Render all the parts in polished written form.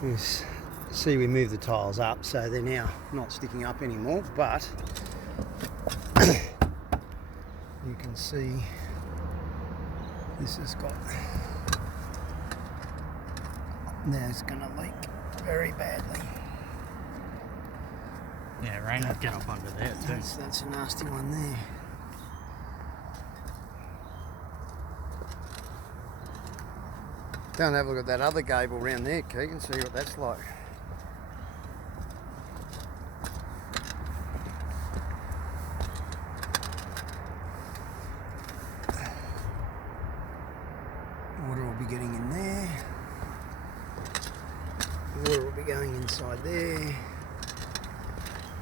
You see, we moved the tiles up, so they're now not sticking up anymore, but you can see this has got, there's going to leak very badly. Yeah, rain will get up under there too. That's a nasty one there. Go and have a look at that other gable round there, Keegan, see what that's like. Water will be getting in there. Water will be going inside there.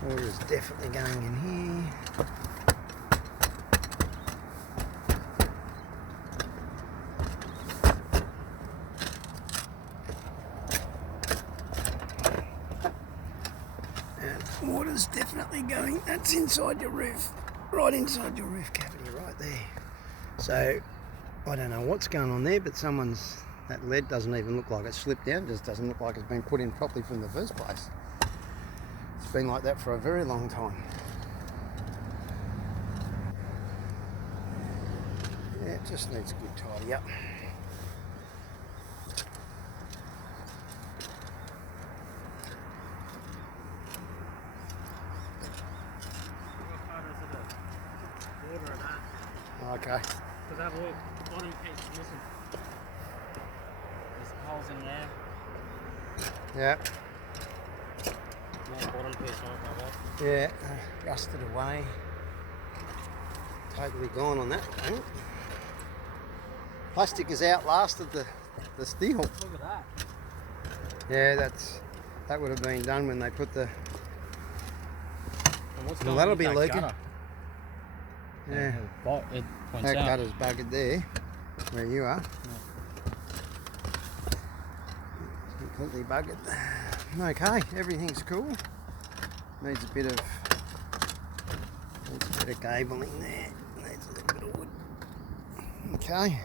Water is definitely going in here. And water's definitely going, that's inside your roof. Right inside your roof cavity, right there. So, I don't know what's going on there, but that lead doesn't even look like it's slipped down, it just doesn't look like it's been put in properly from the first place. It's been like that for a very long time. Yeah, it just needs a good tidy up. Okay. Because that bottom piece is missing. There's holes in there. Yeah. More bottom piece on it like that. Yeah, rusted away. Totally gone on that thing. Plastic has outlasted the steel. Look at that. Yeah, that would have been done when they put the. Well, that'll be leaking. Gutter? Yeah. It points That out. gutter's buggered there, where you are. Yeah. Completely buggered. Okay, everything's cool. Needs a bit of cabling there. Needs a little bit of wood. Okay.